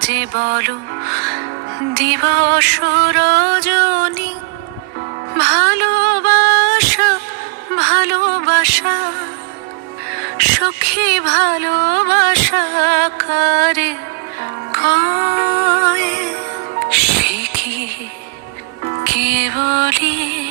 যে বলো দিবস রজনী, ভালোবাসা ভালোবাসা সখী ভালোবাসা কারে কয়, সে কি কে বলি